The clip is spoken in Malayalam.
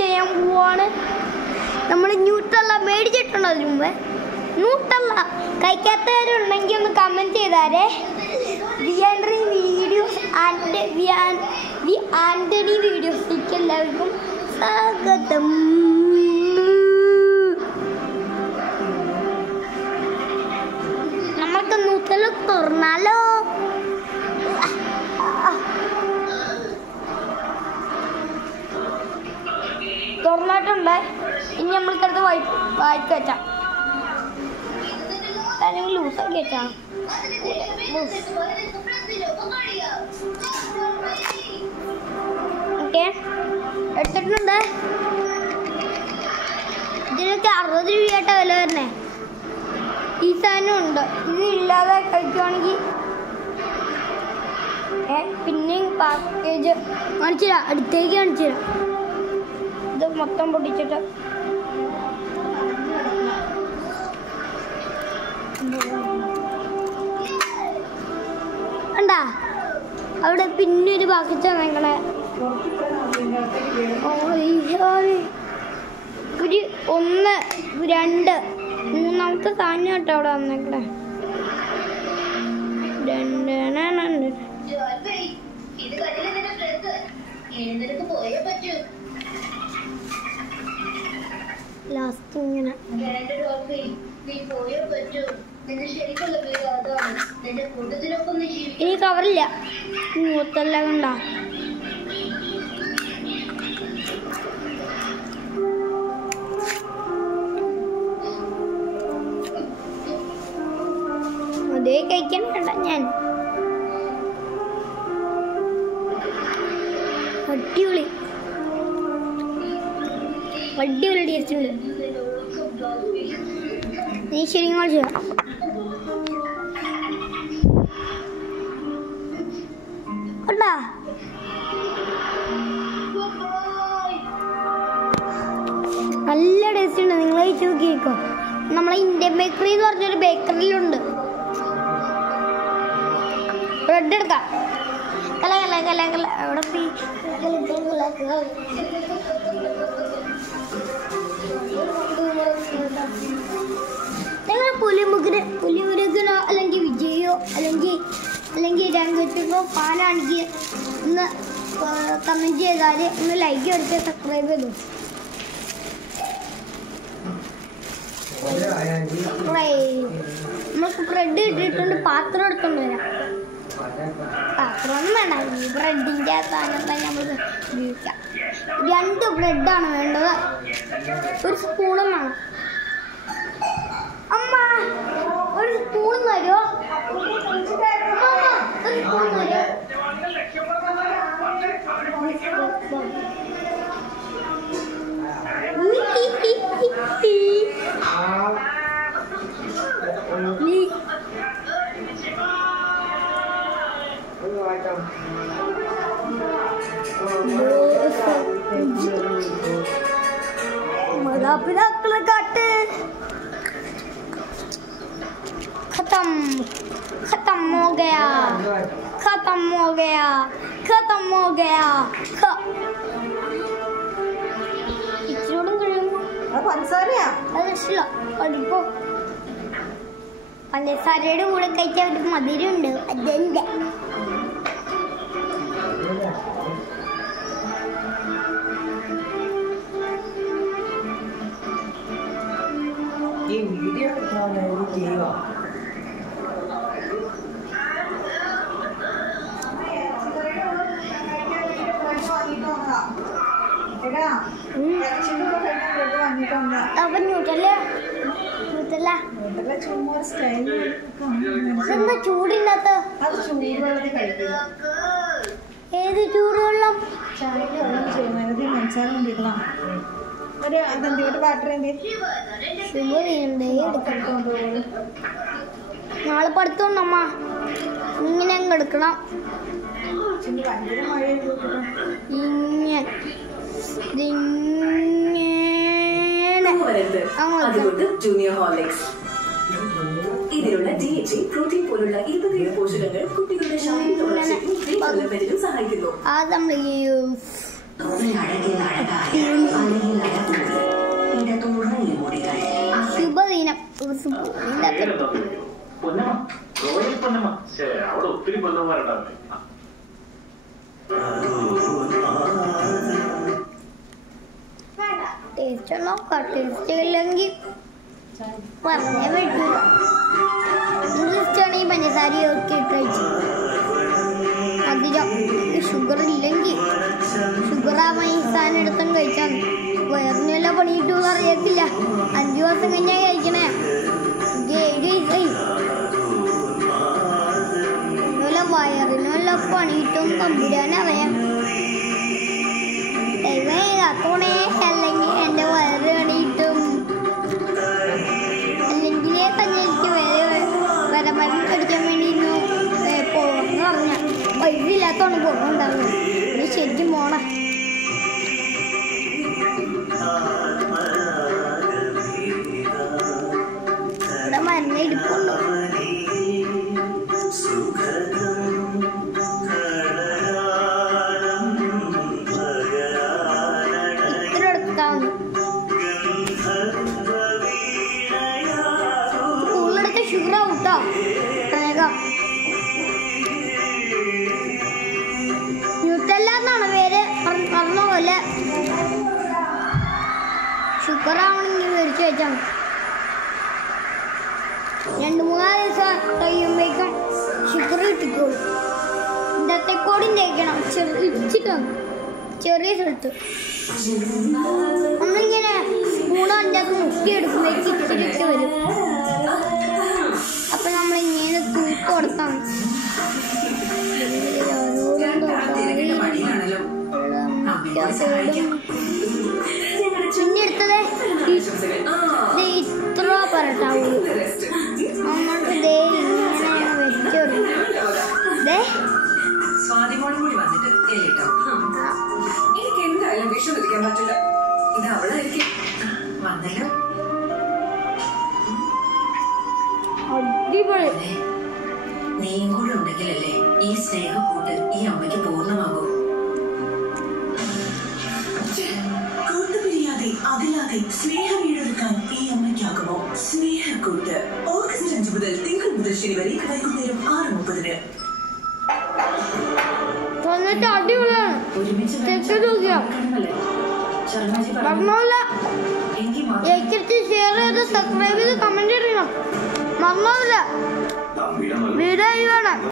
ചെയ്യാൻ പോവാണ്. നമ്മൾ ന്യൂട്രല്ല മേടിച്ചിട്ടുണ്ടോ അതിന് മുമ്പ്? ന്യൂട്രല്ല കഴിക്കാത്തവരുണ്ടെങ്കിൽ ഒന്ന് കമൻറ്റ് ചെയ്താരേ. ആൻ്റണി വീഡിയോസ് ആൻ്റണി വീഡിയോസിലേക്ക് എല്ലാവർക്കും സ്വാഗതം. നമ്മൾക്ക് ന്യൂട്രല്ല തുറന്നാലോ? തുറന്നിട്ടുണ്ട്. ഇനി നമ്മൾക്കടുത്ത് വായിക്ക് വെച്ചാം. അല്ലെങ്കിൽ ലൂസാക്കി വെച്ചാണ്. ഓക്കെ, എടുത്തിട്ടുണ്ട്. ഇതിനൊക്കെ 60 രൂപയായിട്ടാ വില വരുന്നേ. ഈ സാധനം ഉണ്ട്. ഇത് ഇല്ലാതെ കഴിക്കുവാണെങ്കിൽ പിന്നെയും പാക്കേജ് കാണിച്ചു തരാം. അടുത്തേക്ക് കാണിച്ചു തരാം. ഇത് മൊത്തം പൊട്ടിച്ചിട്ട് കണ്ടാ അവിടെ പിന്നെ ഒരു പാക്കറ്റ് വന്നേക്കണേ. ഒരു 1 2 മൂന്നാമത്തെ സാധനം കേട്ടോ അവിടെ വന്നേക്കണേ. 2 ലാസ്റ്റ് ഇങ്ങനെ ഇനി കവറില്ല. മൂത്തെല്ലാം കണ്ട അതേ കഴിക്കാൻ വേണ്ട. ഞാൻ അടിപൊളി അടിപൊളി ടേസ്റ്റ് ഉണ്ട്. നീ ശരിക്കും കളിച്ച കണ്ടാ നല്ല ടേസ്റ്റ് ഉണ്ട്. നിങ്ങൾ കഴിച്ച് നോക്കിക്കോ. നമ്മളെ ഇന്ത്യൻ ബേക്കറി എന്ന് പറഞ്ഞൊരു ബേക്കറിയിലുണ്ട്. ബ്രെഡ് എടുക്കാം. കല കല കല കല അവിടെ നിങ്ങൾ പുലിമുരുകനോ അല്ലെങ്കിൽ വിജയോ അല്ലെങ്കിൽ രംഗത്തിനോ ഫാനാണെങ്കിൽ ഒന്ന് കമൻറ്റ് ചെയ്താൽ ഒന്ന് ലൈക്ക് എടുത്ത് സബ്സ്ക്രൈബ് ചെയ്തു. നമുക്ക് ബ്രെഡ് ഇട്ടിട്ടുണ്ട്. പാത്രം എടുത്തോണ്ട് വരാം. പാത്രമൊന്നും വേണ്ട. ഈ ബ്രെഡിൻ്റെ സാധനം തന്നെ നമ്മൾ ഉപയോഗിക്കാം. 2 ബ്രെഡാണ് വേണ്ടത്. ഒരു സ്പൂണും വേണം. അമ്മ ഒരു സ്പൂൺ തരുമോ? ഒരു സ്പൂൺ തരുമോ? माता-पिता काटे खत्म हो गया പഞ്ചസാരയുടെ കൂടെ കഴിച്ചാൽ ഒരു മധുരമുണ്ട്. അതെന്താ ഈ വീഡിയോ ചെയ്യുക. അപ്പൊ ന്യൂട്രല്ല ചൂടില്ലാത്ത ഏത് ചൂടുവെള്ളം നാളെ പഠിത്തോണ്ടമ്മ ഇങ്ങനെ അങ്ങ് എടുക്കണം. ജൂനിയർ ഹോർലിക്സ് ഇതിലുള്ള DHA പ്രോട്ടീൻ പോലുള്ള 27 പോഷകങ്ങൾ കുട്ടികളുടെ ശാരീരിക വളർച്ചയ്ക്കും സഹായിക്കുന്നു. അത് നമ്മൾ ശുഭദിനം. അവിടെ ഒത്തിരി പൊന്നന്മാരുണ്ടാവില്ലേ? ടേസ്റ്റ് നോക്കാം. ടേസ്റ്റ് ഇല്ലെങ്കിൽ പറഞ്ഞേ പറ്റൂല. ഇഷ്ടമാണെങ്കിൽ പഞ്ചസാര ഒക്കെ കഴിച്ചു. മധുരം ഷുഗർ ഇല്ലെങ്കിൽ ഷുഗർ ആ സാധനം എടുത്തും കഴിച്ചാൽ വയറിന് വല്ല പണി കിട്ടുമെന്ന് അറിയത്തില്ല. 5 ദിവസം കഴിഞ്ഞാൽ കഴിക്കണേ. 7 വയസ്സായി. വല്ല വയറിന് വല്ല പണി കിട്ടും തമ്പുരാനറിയാം. തോണേ അല്ലെങ്കിൽ എൻ്റെ വയറ് പണിയിട്ടും അല്ലെങ്കിൽ തന്നെ എനിക്ക് വരമരം കടിക്കാൻ വേണ്ടി പോകണമെന്ന് പറഞ്ഞ പൈസ ഇല്ലാത്തോണ്ട് പോകുന്നുണ്ടാവുന്നു. ഇത് ശരിക്കും പോണ ഇവിടെ മരുന്ന് ഇരിപ്പുണ്ടോ? സ്കൂളിലെടുത്ത ഷുഗർ ഔട്ടോ ന്യൂട്ടെല്ല എന്നാണ് പേര്. പറഞ്ഞ പോലെ ഷുഗർ ആവണമെങ്കിൽ മേടിച്ചു വെച്ചാൽ 2-3 ദിവസം കഴിയുമ്പോഴേക്കും ഷുഗർ കിട്ടിക്കോളും. ഇന്നത്തെ കൂടി തേക്കണം ഇച്ചിട്ടാണ് ചെറിയ സ്ഥലത്ത്. നമ്മളിങ്ങനെ സ്പൂൺ അതിൻ്റെ അകത്ത് മുക്കിയെടുക്കുമ്പോഴേക്ക് ഇച്ചിരിട്ട് വരും. അപ്പൊ നമ്മളിങ്ങനെ തൂക്ക് കൊടുത്താൽ പിന്നെ എടുത്തത് ഇത്ര പറട്ടാവുള്ളൂ. നമ്മൾക്ക് ദേ ഇങ്ങനെ വെച്ചോളൂ. എനിക്ക് എന്തായാലും വിശ്വസിക്കാൻ പറ്റില്ല. ഇത് അവളായിരിക്കും വന്നല്ലോ. നീയും കൂടെ ഉണ്ടെങ്കിലല്ലേ ഈ സ്നേഹക്കൂട്ട് ഈ അമ്മയ്ക്ക് പൂർണ്ണമാകൂ. കൂട്ടുപിരിയാതെ അതിലാതെ സ്നേഹം വീടെടുക്കാൻ ഈ അമ്മയ്ക്കാകുമോ? സ്നേഹക്കൂട്ട് ഓഗസ്റ്റ് 5 മുതൽ തിങ്കൾ മുതൽ ശനി വരെ വൈകുന്നേരം 6:30. ഒരുമിച്ച് ഷെയർ ചെയ്ത് സബ്സ്ക്രൈബ് ചെയ്ത് കമന്റ് ചെയ്യണം. മറന്നില്ല വീഡിയോ വേണം.